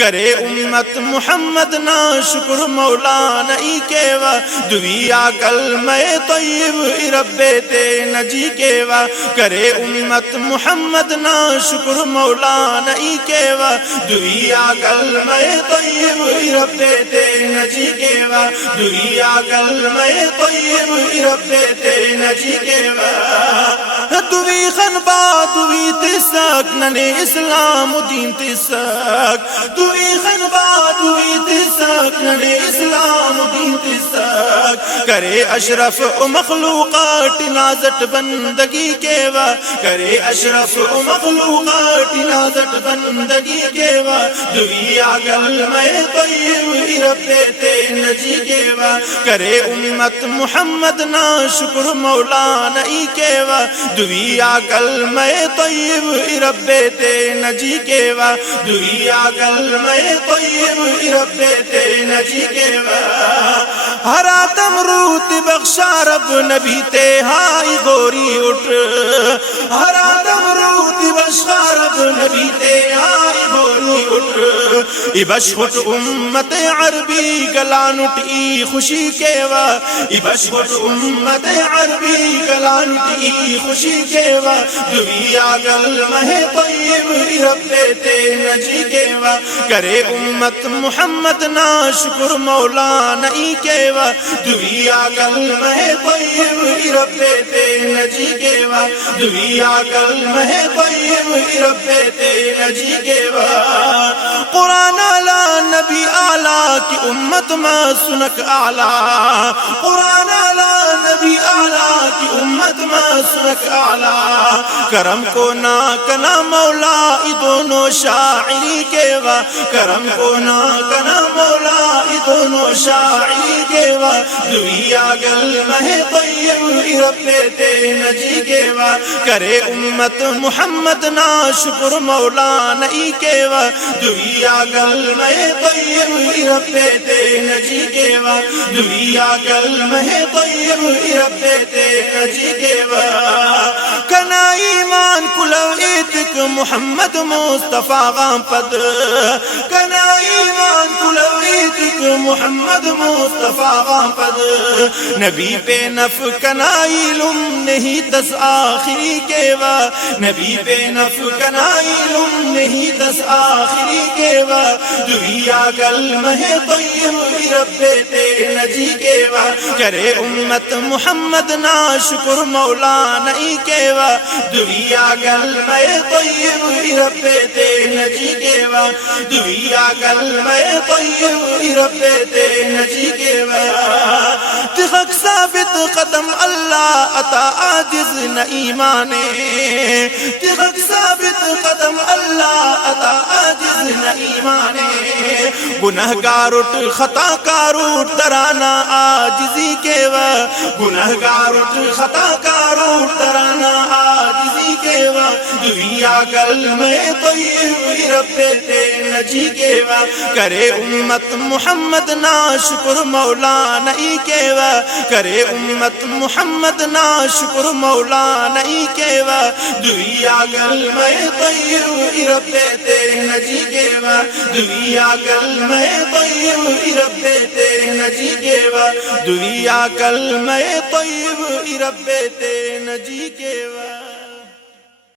کرے امت محمد نا شکر مولا نئی کیوا دویا کلمہ طیب رب تے نجی کیوا کرے امت محمد نا شکر مولا نئی کیوا دویا کلمہ طیب رب تے نجی کیوا دویا کلمہ طیب رب تے نجی کیوا دوی خنبا دوی تسک ننے اسلام دین تسک دوی خنبا دوی تسک ننے اسلام دین تسک کرے اشرف و مخلوقات نازت بندگی کیوا کرے اشرف و مخلوقات نازت بندگی کیوا دویا کلمہ طیب رب تے نجی کیوا کرے امت محمد نا شکر مولا نئی کیوا دویا کلمہ طیب رب تے نجی کیوا دویا کلمہ طیب رب تے نجی کیوا ہرا تمروت بخشا رب نبی تے ہائی گوری اٹھ ہرا تمروت بخشا رب نبی تے ہائی گوری اٹھ بشخٹ امت عربی گلانٹ ای خوشی کیوا بشخٹ امت عربی گلانٹ ای خوشی کیوا دویا کلمہ طیب رب تے نجی کیوا کرے امت محمد نا شکر مولا نئی کیوا دویا کلمہ طیب رب تے نجی کیوا دویا کلمہ طیب رب تے نجی کیوا قرآن اعلیٰ نبی اعلیٰ کی امت میں سنک اعلیٰ قرآن اعلیٰ نبی اعلیٰ کی امت میں سنک اعلیٰ کرم کو نا کنا مولا ای دونوں شاعری کیوا کرم کو نا کنا مولا ای دونوں شاعری کیوا دویا کلمہ طیب رب تے نجی کیوا کرے امت محمد نا شکر مولا نئی کیوا دویا کلمہ طیب رب تے نجی کیوا دویا کلمہ طیب رب تے نجی کیوا کنا ایمان کلو ایتک محمد مصطفیٰ غام پد کنا ایمان کلو ایتک محمد مصطفیٰ غام پد نبی پہ نف کنا علم نہیں دس آخری کیوا نبی پہ نف کنا علم نہیں دس آخری کیوا دویا کلمہ طیب رب تے نجی کیوا کرے امت محمد نا شکر مولا نئی کیوا دویا کلمہ طیب رب تے نجی کیوا دویا کلمہ طیب رب تے نجی کیوا تخک ثابت قدم اللہ عطا عاجز نہ ایمانے تخک ثابت قدم اللہ عطا عاجز نہ ایمانے گنہگار اٹھ خطا کار اٹھ ترانا عاجزی کیوا گنہگار اٹھ خطا کار اٹھ ترانا عاجزی کیوا دویا کلمہ طیب رب تے نجی کیوا کرے امت محمد نا شکر مولا نئی کیوا کرے امت محمد نا شکر مولا نئی کیوا دویا کلمہ طیب رب تے نجی کیوا دویا کلمہ طیب رب تے نجی کیوا دویا کلمہ طیب رب تے نجی کیوا